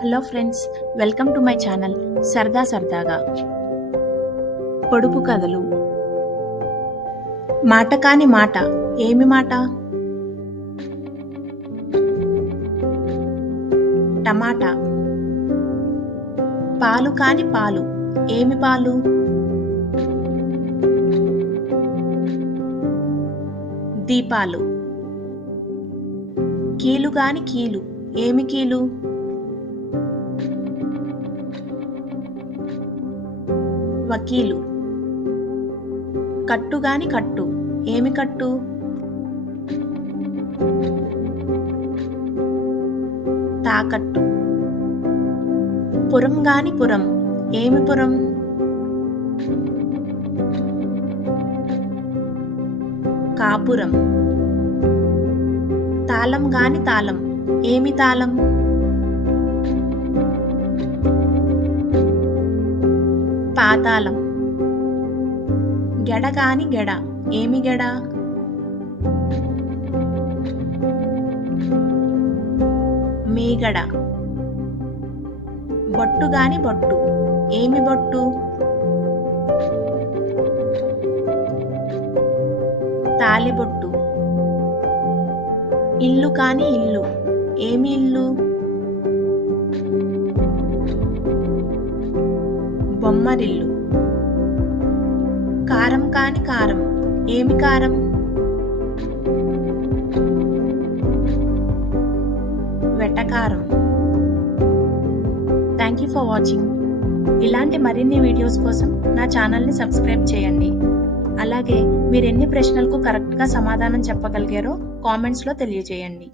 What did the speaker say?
Hello friends, welcome to my channel సరదాగా. పొడుపు కథలు. మాట కాని మాట. ఏమి మాట? టమాటా. పాలు కాని పాలు. ఏమి పాలు? దీపాలు. కీలు కాని కీలు. ఏమి కీలు? వకీలు. కట్టుగాని కట్టు. ఏమి కట్టు? తాకట్టు. పురం గాని పురం. ఏమి పురం? కాపురం. తాళం గాని తాళం. ఏమి తాళం? పాతాళం. గెడగాని గెడ. ఏమి గెడ? మీగడ. బొట్టుగాని బొట్టు. ఏమి బొట్టు? తాలిబొట్టు. ఇల్లు కాని ఇల్లు. ఏమి ఇల్లు? బొమ్మరిల్లు. కారం కాని కారం. ఏమి కారం? వెటకారం. Thank you for watching. ఇలాంటి మరిన్ని వీడియోస్ కోసం నా ఛానల్ని సబ్స్క్రైబ్ చేయండి. అలాగే మీరు ఎన్ని ప్రశ్నలకు కరెక్ట్గా సమాధానం చెప్పగలిగారో కామెంట్స్లో తెలియజేయండి.